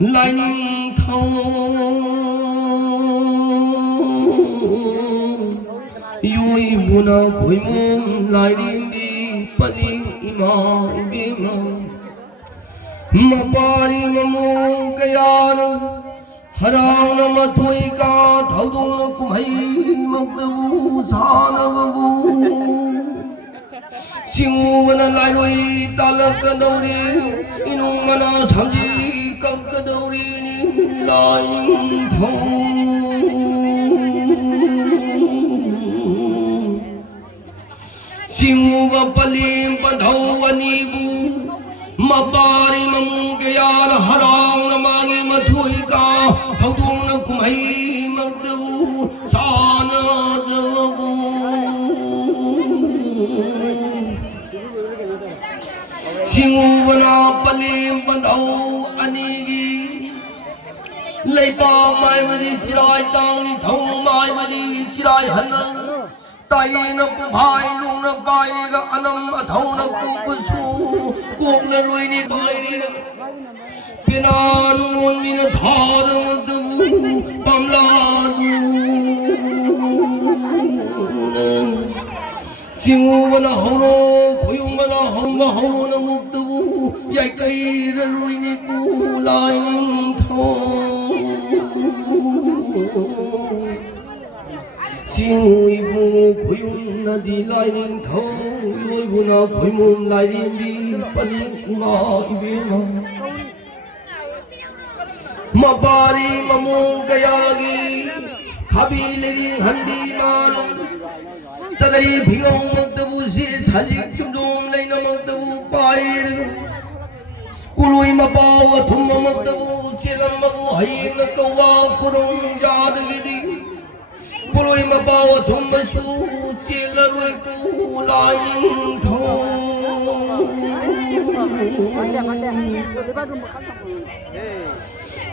Lightning thâu Yui buna koi mom lightning di paling ima ibima Mapari mamu kayan Harang na mathoy ka thaudong na kumhay magdabu sanababu Singu mana lairoi talak dauri inung mana samji kakadauri ni lightning thâu Singu ba palim padhau anibu Mapari mamung kayar harang na magi mathoy ka thaudong na kumhay magdabu sana jawabu Singu bana palim padhau anigi Leipa mai badi sirai tang ni thong mai badi sirai hanang Tai na ku bhai lu na bai ga anam athau na ku su ku na rui ni bai pina nu mi na tha da du pam la du Singu bana horo khoyung bana horo na muk du yai kai ra rui ni ku lai ning tho Singu ibu khoyung na di lai ning tho yoi bu na khoi mum lai ring bi paling ima ibima Mapari mamung kayagi Habi ling handi man Salai bhingong magdabu si sajik chumdum lai na magdabu pair Kului mabaw athum magdabu silam mabu haying na kawa kurong jadagidi Kului mabaw athum masu silaroi kulaining thong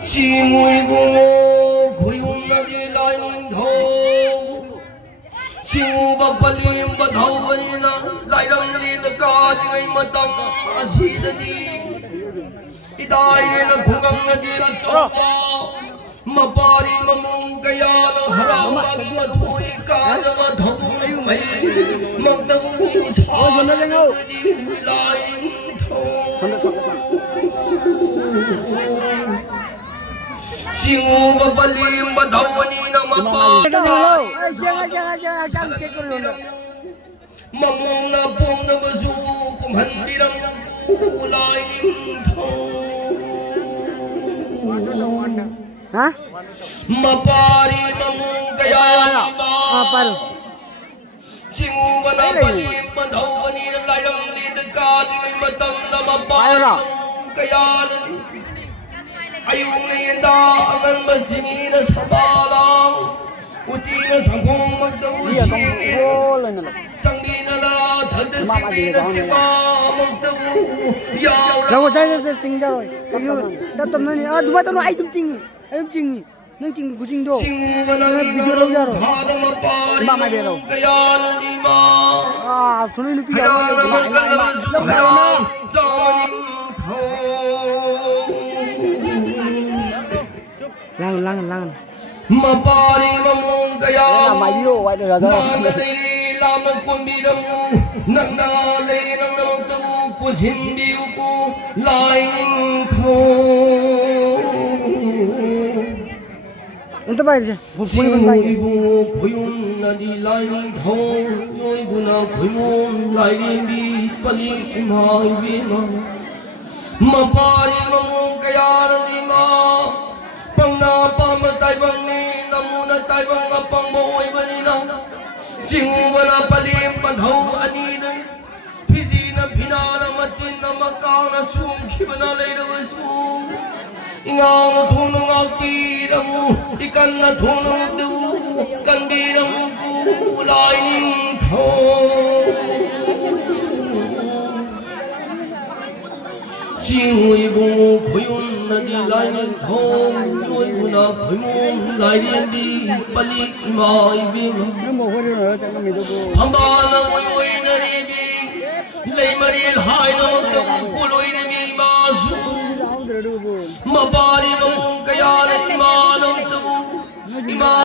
Singui bu khuyung na di laining thong Singu ba palim ba thau bani na lairam li na ka jingai matam asida di Idai re na khungang na di na chapa Mapari mamung kaya na haram bagi mathoy ka jama thau mai magdabu sa di laining thong Singu ba palim ba thau bani na mapari Mamung na pong na basu kumhan birang kulay ning thong Ha? Mapari mamung kaya lima Singu ba na palim ba thau bani na layang lid ka di matam na mapari mamung kaya Ayung na yenda angan masini na sabalang Uti na sangkong magdabu singin Sangdi na la thad singdi na sipa magdabu Yaw ra Rồi đây chinh rồi. Đập tầm này à đúng rồi ai chinh nang chinh của chinh đâu. Singu ba na Video đâu ra rồi. thada mapari Ba mai bè đâu. kaya na di ma À số này nó bây giờ Kaya na magkalabas lâu kaya rồi sa maning thong Lang. Mapari mamung kaya Mày video vậy được rồi. Nana lady laman kumiramu Nana lady nang namagtabu Pusin biyu ko Laining thong Ito ba yun? Singu ibu khoyung na di laining thong Yoy bu na khoy mom laining bi paling ima ibima Mapari mamung kaya na di ma Pang na pamatay bang ni Namuna tay bang apang maoy ba nila Singu ba na palim padhaw aniday Pisi na pinana matin na makaw na sumki ba na lay na basu Ingaw na tunong agpira mo Ikan na tunong agdabu Kandira mo kulay ning thong Singu ibu khoyung na di laining thong Yoy bu na khoy mom laining di paling ima ibima Nó mồ hôi rồi chắc nó mày đâu. Hamba na moy na ribi Lay maril hay na magdabu kuloy na mi masu Mapari ima